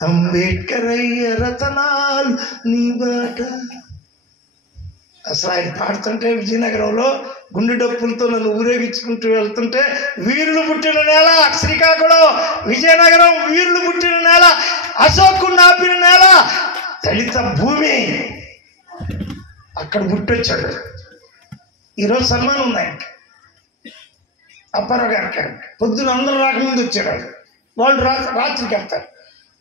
అంబేద్కర్ అయ్య రతనాలు నీ బాట. అసలు ఆయన పాడుతుంటే విజయనగరంలో గుండె డప్పులతో నన్ను ఊరేగించుకుంటూ వెళ్తుంటే, వీరులు పుట్టిన నేల శ్రీకాకుళం, విజయనగరం వీరులు పుట్టిన నేల, అశోకు నాపిన నేల, దళిత భూమి. అక్కడ పుట్టొచ్చాడు. ఈరోజు సన్మానం ఉంది ఆయనకి, అప్పారావు గారికి. పొద్దున అందరూ రాకముందు వచ్చాడు. వాళ్ళు రాత్రికి వెళ్తారు.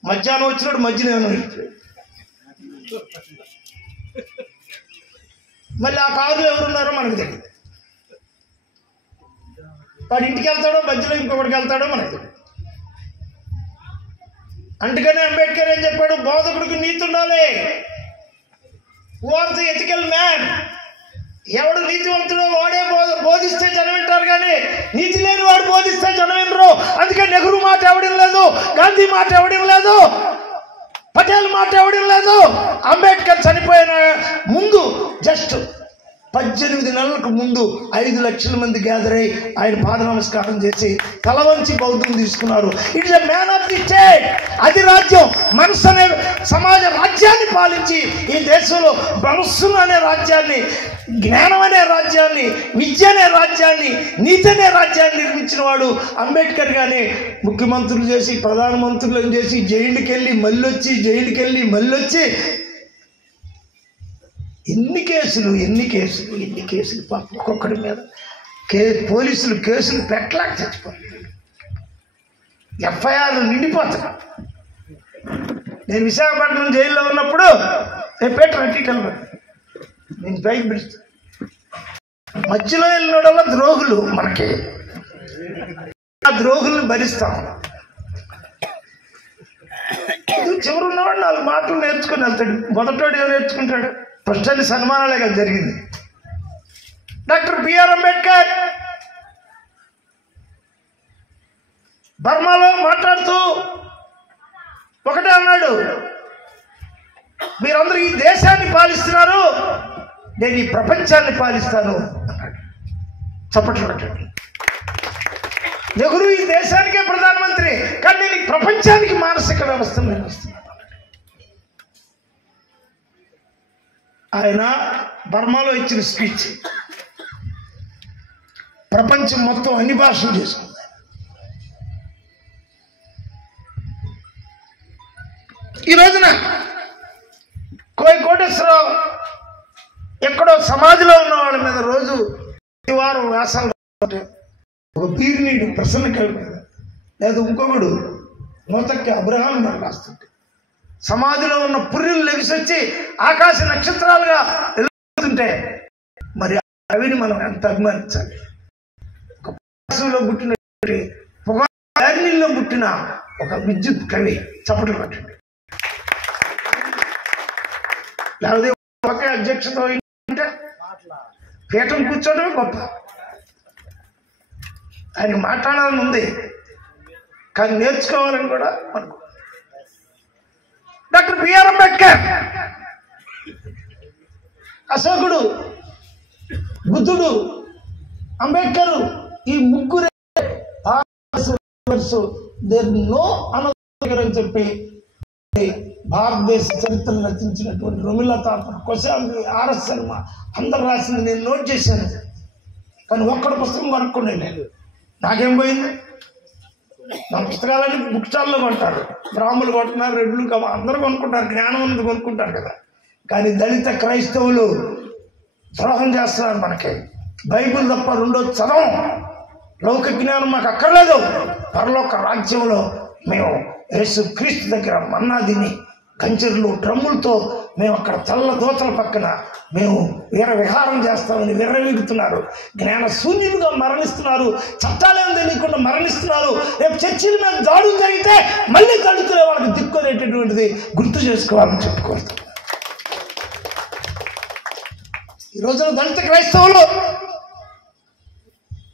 మధ్యాహ్నం వచ్చినాడు, మధ్యాహ్నం వెళ్ళిపోయాడు. మళ్ళీ ఆ కారులో ఎవరున్నారో మనకు తెలియదు. వాడు ఇంటికి వెళ్తాడో మధ్యలో ఇంకొకటికి వెళ్తాడో మనకు తెలియదు. అందుకనే అంబేద్కర్ ఏం చెప్పాడు? బోధకుడికి నీతి ఉండాలి. Who are the ethical man? ఎవడు నీతివంతుడో వాడే బోధిస్తే జనం వింటారు, కానీ నీతి లేని వాడు బోధిస్తే జనం వినరు. అందుకే నెహ్రూ మాట ఎవడం లేదు, గాంధీ మాట ఎవడం లేదు, పటేల్ మాట ఎవడం లేదు. అంబేద్కర్ చనిపోయిన ముందు జస్ట్ 18 నెలలకు ముందు 5 లక్షల మంది గ్యాదర్ అయ్యి ఆయన పాద నమస్కారం చేసి తల వంచి బౌద్ధం తీసుకున్నారు. It is a man of the state. అది రాజ్యం. మనస్సు అనే సమాజ రాజ్యాన్ని పాలించి ఈ దేశంలో మనస్సును అనే రాజ్యాన్ని, జ్ఞానం అనే రాజ్యాన్ని, విద్య అనే రాజ్యాన్ని, నీతి అనే రాజ్యాన్ని నిర్మించిన వాడు అంబేద్కర్. కానీ ముఖ్యమంత్రులు చేసి ప్రధానమంత్రులను చేసి జైలుకి వెళ్ళి మళ్ళొచ్చి, జైలుకి వెళ్ళి మళ్ళొచ్చి ఎన్ని కేసులు పాపం ఒక్కొక్కడి మీద పోలీసులు కేసులు పెట్టలేక చచ్చిపోయారు. ఎఫ్ఐఆర్లు నిండిపోతారు. నేను విశాఖపట్నం జైల్లో ఉన్నప్పుడు నేను పైకి పిలుస్తాను. మధ్యలో వెళ్ళిన ద్రోహులు, మనకి ఆ ద్రోహుల్ని భరిస్తాం. చివరు ఉన్నవాడు 4 మాటలు నేర్చుకుని వెళ్తాడు. మొదటోడు ఏం నేర్చుకుంటాడు? ఫస్ట్ అన్ని సన్మానాలే కదా జరిగింది. డాక్టర్ బిఆర్ అంబేద్కర్ బర్మాలో మాట్లాడుతూ ఒకటే అన్నాడు, మీరందరూ ఈ దేశాన్ని పాలిస్తున్నారు, నేను ఈ ప్రపంచాన్ని పాలిస్తాను అన్నాడు. చప్పట్లు పెట్టండి. నెహ్రూ ఈ దేశానికే ప్రధానమంత్రి, కానీ నేను ఈ ప్రపంచానికి మానసిక వ్యవస్థను నిర్మిస్తున్నాను. ఆయన బర్మాలో ఇచ్చిన స్పీచ్ ప్రపంచం మొత్తం అన్ని భాషలు చేసుకుంది. ఈ రోజున కోటేశ్వరరావు ఎక్కడో సమాధిలో ఉన్న వాళ్ళ మీద రోజు వారం వ్యాసాలు రాస్తుంటే, ఒక పీరినీడు ప్రసన్నకవి మీద, లేదా ఇంకొకడు నూతక్కి అబ్రహాం మీద రాస్తుంటే, సమాధిలో ఉన్న పుర్రెలు లెగిసొచ్చి ఆకాశ నక్షత్రాలుగా వెలుగుతుంటే, మరి కవిని మనం ఎంత అభిమానించాలి? ఒక పుట్టిన పొగలో పుట్టిన ఒక విద్యుత్ కవి. చప్పట్లు పట్టండి. లేకపోతే ఒకే అధ్యక్షత అంటే పీఠం కూర్చోవడమే గొప్ప. ఆయన మాట్లాడాలని ఉంది, కానీ నేర్చుకోవాలని కూడా మనకు. డాక్టర్ బిఆర్ అంబేద్కర్, అశోకుడు, బుద్ధుడు, అంబేద్కర్, ఈ ముగ్గురే నో అనర్ అని చెప్పి భారతదేశ చరిత్రను రచించినటువంటి రొమిలా తాపర్, కొశాంబి, ఆర్ఎస్ శర్మ అందరు రాసింది నేను నోట్ చేశాను. కానీ ఒక్కడు పుస్తకం కొనుక్కున్నాను. నాకేం పోయింది? నా పుస్తకాలన్నీ బుక్ స్టాల్లో కొంటారు. బ్రాహ్మణులు కొంటున్నారు, రెడ్లు అందరూ కొనుక్కుంటారు, జ్ఞానం ఉన్నది కొనుక్కుంటారు కదా. కానీ దళిత క్రైస్తవులు ద్రోహం చేస్తున్నారు మనకి. బైబిల్ తప్ప రెండో చదవం. లౌకిక జ్ఞానం మాకు అక్కర్లేదు. పరలోక రాజ్యంలో మేము యేసు క్రీస్తు దగ్గర మన్నా తిని కంచెర్లు డ్రమ్ములతో మేము అక్కడ చల్ల దోతల పక్కన మేము విహారం చేస్తామని విర్రవీగుతున్నారు. జ్ఞాన శూన్యులుగా మరణిస్తున్నారు. చట్టాలేం తెలియకుండా మరణిస్తున్నారు. రేపు చర్చిల మీద దాడులు జరిగితే మళ్ళీ దళితులే వాళ్ళకి దిక్కునేటటువంటిది గుర్తు చేసుకోవాలని చెప్పుకోవచ్చు. ఈ రోజున దళిత క్రైస్తవులు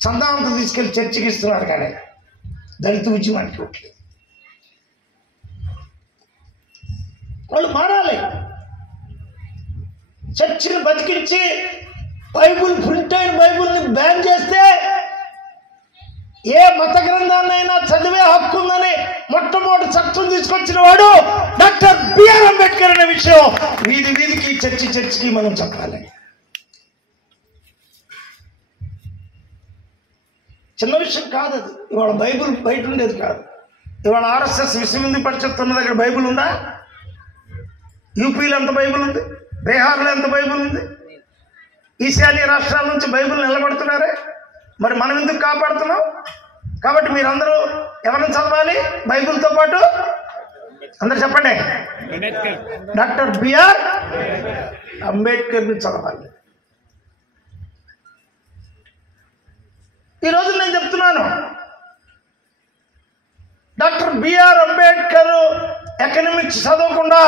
చందావంతం తీసుకెళ్లి చర్చికి ఇస్తున్నారు, కానీ దళిత ఉద్యమానికి ఒకటి. వాళ్ళు మారాలి. చర్చిని బతికించి బైబుల్, ప్రింట్ అయిన బైబుల్ని బ్యాన్ చేస్తే ఏ మత గ్రంథాన్నైనా చదివే హక్కు ఉందని మొట్టమొదటి చట్టం తీసుకొచ్చిన వాడు అంబేద్కర్ అనే విషయం వీధి వీధికి చర్చికి మనం చెప్పాలి. చిన్న విషయం కాదు అది. ఇవాళ బైబుల్ బయట ఉండేది కాదు. ఇవాళ ఆర్ఎస్ఎస్ విశ్వ హిందూ పరిషత్ ఉన్న దగ్గర బైబుల్ ఉందా? యూపీలో ఎంత బైబుల్ ఉంది, బీహార్లో ఎంత బైబుల్ ఉంది, ఈశాన్య రాష్ట్రాల నుంచి బైబుల్ నిలబడుతున్నారే. మరి మనం ఎందుకు కాపాడుతున్నాం? కాబట్టి మీరందరూ ఎవరిని చదవాలి బైబిల్తో పాటు? అందరు చెప్పండి, డాక్టర్ బిఆర్ అంబేద్కర్ని చదవాలి. ఈరోజు నేను చెప్తున్నాను, డాక్టర్ బిఆర్ అంబేద్కర్ ఎకనామిక్స్ చదవకుండా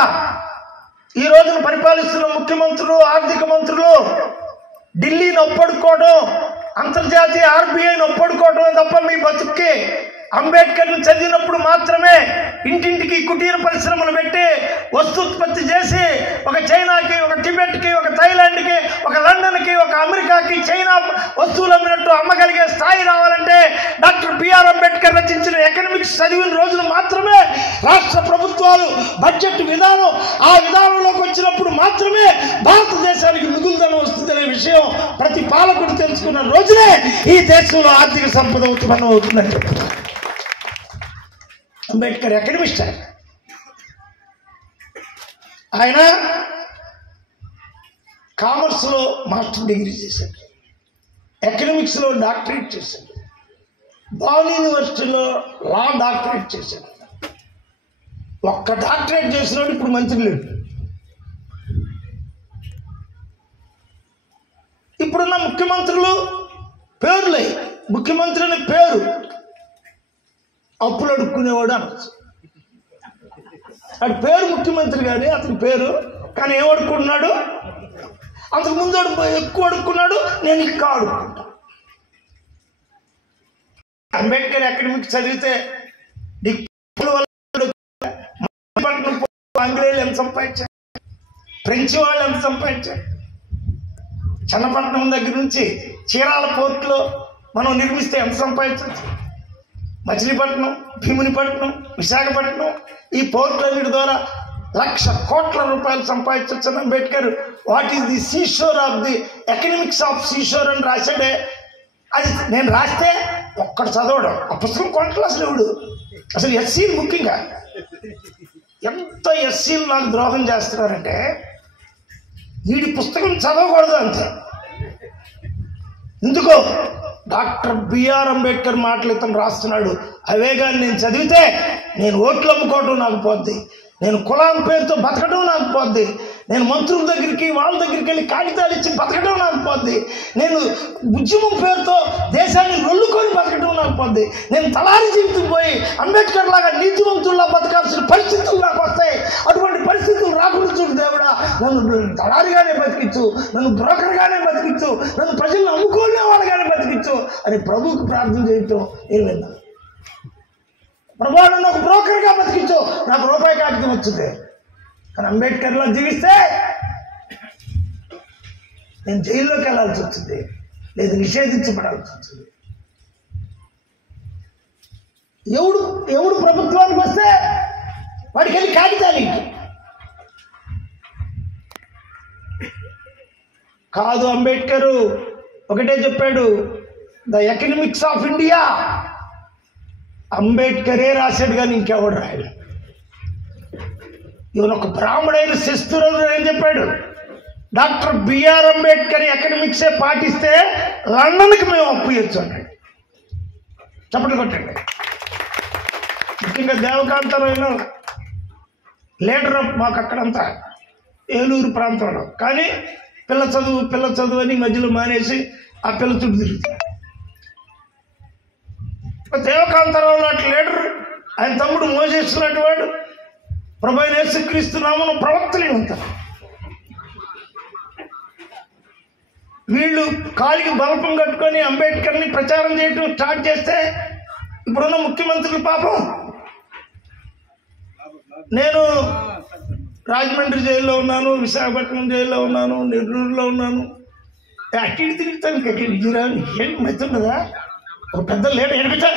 ఈ రోజున పరిపాలిస్తున్న ముఖ్యమంత్రులు, ఆర్థిక మంత్రులు ఢిల్లీని ఒప్పడుకోవడం, అంతర్జాతీయ ఆర్బీఐని ఒప్పడుకోవడం తప్ప మీ బతుక్కి అంబేద్కర్ని చదివినప్పుడు మాత్రమే ఇంటింటికి కుటీర పరిశ్రమలు పెట్టి వస్తుత్పత్తి చేసి ఒక చైనాకి, ఒక టిబెట్కి, ఒక థాయిలాండ్కి, ఒక లండన్కి, ఒక అమెరికాకి చైనా వస్తువులు అమ్మినట్టు అమ్మగలిగే స్థాయి రావాలంటే డాక్టర్ బిఆర్ అంబేద్కర్ రచించిన ఎకనామిక్స్ చదివిన రోజులు మాత్రమే రాష్ట్ర ప్రభుత్వాలు బడ్జెట్ విధానం ఆ విధానంలోకి వచ్చినప్పుడు మాత్రమే భారతదేశానికి మిగులుదనం వస్తుందనే విషయం ప్రతి పాలకుడు తెలుసుకున్న రోజునే ఈ దేశంలో ఆర్థిక సంపద ఉత్పన్నం అవుతుందని చెప్తున్నారు. అంబేద్కర్ ఎకనమిస్ట్. ఆయన కామర్స్లో మాస్టర్ డిగ్రీ చేశాడు, ఎకనామిక్స్లో డాక్టరేట్ చేశాడు, బాన్ యూనివర్సిటీలో లా డాక్టరేట్ చేశాడు. ఒక్క డాక్టరేట్ చేసినాడు ఇప్పుడు మంత్రి లేడు. ఇప్పుడున్న ముఖ్యమంత్రులు పేర్లే, ముఖ్యమంత్రి అనే పేరు అప్పులు అడుక్కునేవాడు అనొచ్చు. అటు పేరు ముఖ్యమంత్రి కానీ అతని పేరు, కానీ ఏం అడుక్కున్నాడు? అంతకు ముందు ఎక్కువ అడుక్కున్నాడు, నేను ఇంకా అడుక్కుంటా. అంబేద్కర్ ఎకనామిక్స్ చదివితే ఆంగ్లేయులు ఎంత సంపాదించారు, ఫ్రెంచ్ వాళ్ళు ఎంత సంపాదించారు. చన్నపట్నం దగ్గర నుంచి చీరాల పోర్టులో మనం నిర్మిస్తే ఎంత సంపాదించవచ్చు. మచిలీపట్నం, భీమునిపట్నం, విశాఖపట్నం ఈ పోర్టులన్నిటి ద్వారా 1,00,000 కోట్ల రూపాయలు సంపాదించవచ్చు. Ambedkar what is the seashore of the economics of seashore అని రాశాడే. అది నేను రాస్తే ఒక్కడు చదవడం, ఆ పుస్తకం కొనట్లేదు అసలు ఎవడు. అసలు ఎస్సీలు ముఖ్యంగా ఎంత ఎస్సీలు నాకు ద్రోహం చేస్తున్నారంటే వీడి పుస్తకం చదవకూడదు అంతే. ఎందుకో డాక్టర్ బిఆర్ అంబేద్కర్ మాటలు ఇతను రాస్తున్నాడు. అవే కానీ నేను చదివితే నేను ఓట్లు అమ్ముకోవటం నాకు పోద్ది, నేను కులాం పేరుతో బతకడం నాకు పోద్ది, నేను మంత్రుల దగ్గరికి వాళ్ళ దగ్గరికి వెళ్ళి కాగితాలు ఇచ్చి బతకడం నాకు పోద్ది, నేను ఉద్యమం పేరుతో దేశాన్ని రొల్లుకొని బతకడం నాకు పోద్ది, నేను తలారి జీవితం పోయి అంబేద్కర్ లాగా నీతివంతుల్లా బతకాల్సిన పరిస్థితులు నాకు వస్తాయి. అటువంటి పరిస్థితులు రాకుండా చూడు దేవుడా, నన్ను తలారిగానే బతికించు, నన్ను బ్రోకర్గానే బతికించు, నన్ను ప్రజలను అమ్ముకునే వాళ్ళగానే బతికించు అని ప్రభువుకు ప్రార్థన చేయటం నేను విన్నాను. ప్రభు నన్ను ఒక బ్రోకర్గా బతికించు, నాకు రూపాయి కాగితం వచ్చింది. కానీ అంబేద్కర్లో జీవిస్తే నేను జైల్లోకి వెళ్ళాల్సి వచ్చింది, లేదు నిషేధించబడాల్సి వచ్చింది. ఎవడు ప్రభుత్వానికి వస్తే వాడికి వెళ్ళి కాగితాలు ఇంటి కాదు. అంబేద్కర్ ఒకటే చెప్పాడు, ద ఎకనామిక్స్ ఆఫ్ ఇండియా అంబేద్కరే రాశాడు కానీ ఇంకెవడు రాయడు. ఈయన ఒక బ్రాహ్మణైన శస్త్రుడు ఏం చెప్పాడు, డాక్టర్ బిఆర్ అంబేద్కర్ ఎకనామిక్సే పాటిస్తే లండన్కి మేము అప్పు ఇవ్వచ్చు అన్నాడు. చప్పట్లు కొట్టండి. ముఖ్యంగా దేవకాంతరావు లీడర్ మాకు అక్కడంతా ఏలూరు ప్రాంతంలో, కానీ పిల్ల చదువు అని మధ్యలో మానేసి ఆ పిల్ల చుట్టూ తిరుగుతాడు. దేవకాంతరావు లాంటి లీడర్, ఆయన తమ్ముడు మోసేస్ లాంటి వాడు, ప్రభువైన యేసుక్రీస్తు నామమున ప్రవక్తలే ఉంటారు. వీళ్ళు కాలికి బలపం కట్టుకొని అంబేద్కర్ని ప్రచారం చేయటం స్టార్ట్ చేస్తే ఇప్పుడున్న ముఖ్యమంత్రులు పాపం. నేను రాజమండ్రి జైల్లో ఉన్నాను, విశాఖపట్నం జైల్లో ఉన్నాను, నెల్లూరులో ఉన్నాను. అటు ఇటు తిరుగుతాను. ఏంటి మెచ్చుండదా? ఒక పెద్ద లీడర్ ఎడిపితా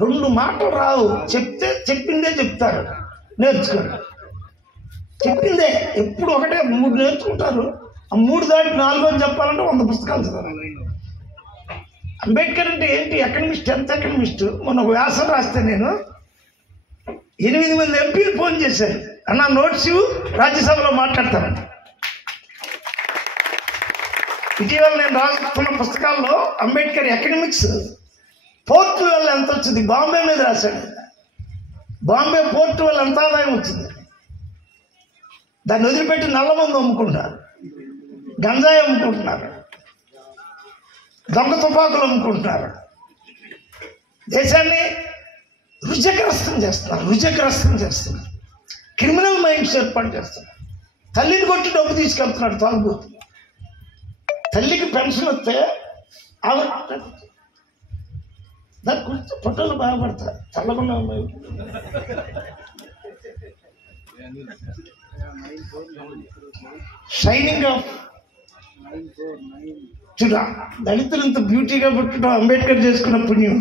2 మాటలు రావు, చెప్తే చెప్పిందే చెప్తారు, నేర్చుకోండి. చెప్పిందే ఎప్పుడు ఒకటే 3 నేర్చుకుంటారు. ఆ 3 దాటి 4 చెప్పాలంటే 100 పుస్తకాలు చదవాలి. అంబేద్కర్ అంటే ఏంటి? ఎకనమిస్ట్. ఎంత ఎకనమిస్ట్? మొన్న ఒక వ్యాసం రాస్తే నేను 8 మంది ఎంపీలు ఫోన్ చేశారు, అన్న నోట్స్ రాజ్యసభలో మాట్లాడతానండి. ఇటీవల నేను రాసుకున్న పుస్తకాల్లో అంబేద్కర్ ఎకనమిక్స్ పోర్టు వల్ల ఎంత వచ్చింది, బాంబే మీద రాశాడు. బాంబే పోర్టు వల్ల ఎంత ఆదాయం వచ్చింది, దాన్ని వదిలిపెట్టి నల్లమందు అమ్ముకుంటున్నారు, గంజాయి అమ్ముకుంటున్నారు, దొంగ తుపాకులు అమ్ముకుంటున్నారు, దేశాన్ని రుజగ్రస్తం చేస్తున్నారు. క్రిమినల్ మైండ్స్ ఏర్పాటు చేస్తున్నారు. తల్లిని కొట్టి డబ్బు తీసుకెళ్తున్నాడు తాగుబోతు. తల్లికి పెన్షన్ వస్తే ఆవిడ దాని గురించి ఫోటోలు బాగుపడతారు. చల్లకుండా షైనింగ్ ఆఫ్ చూడా దళితులు ఇంత బ్యూటీగా పుట్టడం అంబేద్కర్ చేసుకున్న పుణ్యం.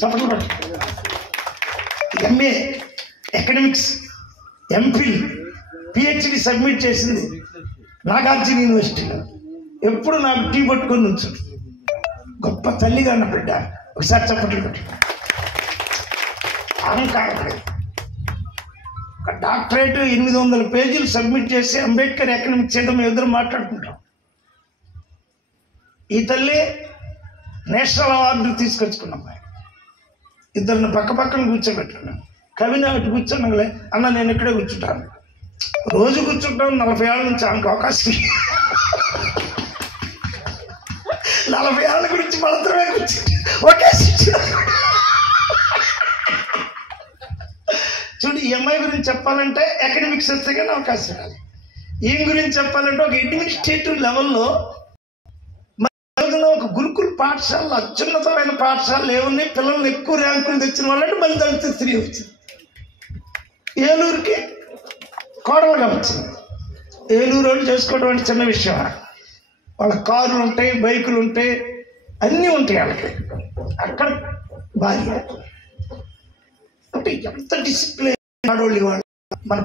చెప్పలు పట్ట MA economics, MPhil, PhD submit చేసింది నాగార్జున యూనివర్సిటీలో. ఎప్పుడు నాకు టీ పట్టుకొని ఉంచుడు. గొప్ప తల్లిగా ఉన్న బిడ్డ. ఒకసారి చెప్పట్లు పెట్టి అహంకారపడేది. ఒక డాక్టరేట్ 800 పేజీలు సబ్మిట్ చేసి అంబేద్కర్ ఎకనమిక్స్ ఏదో మేము ఇద్దరు మాట్లాడుకుంటాం. ఈ తల్లి నేషనల్ అవార్డు తీసుకొచ్చుకున్న అమ్మాయి. ఇద్దరిని పక్కన కూర్చోబెట్టుకున్నాను. కవిని అటు కూర్చోనగలే అన్న నేను ఇక్కడే కూర్చుంటాను. రోజు కూర్చుంటాను. 40 ఏళ్ళ నుంచి ఆమెకు అవకాశం. 40 ఏళ్ళ గురించి మాత్రమే కూర్చుంటే ఒకే చూడు. ఈ అమ్మాయి గురించి చెప్పాలంటే ఎకనమిక్స్ వస్తే కానీ అవకాశం రాదు. ఈయన గురించి చెప్పాలంటే ఒక అడ్మినిస్ట్రేటివ్ లెవెల్లో ఒక గురుకుల పాఠశాలలో అత్యున్నతమైన పాఠశాలలు ఏమున్నాయి, పిల్లల్ని ఎక్కువ ర్యాంకులు తెచ్చిన వాళ్ళంటే మళ్ళీ దళిత స్త్రీ వచ్చింది. ఏలూరుకి కోడలుగా వచ్చింది. ఏలూరు వాళ్ళు చేసుకోవడం అంటే చిన్న విషయం. వాళ్ళ కార్లు ఉంటాయి, బైకులు ఉంటాయి, అన్నీ ఉంటాయి వాళ్ళకి. అక్కడ భార్య అంటే ఎంత డిసిప్లిన్ ఆడోళ్ళు వాళ్ళు. మన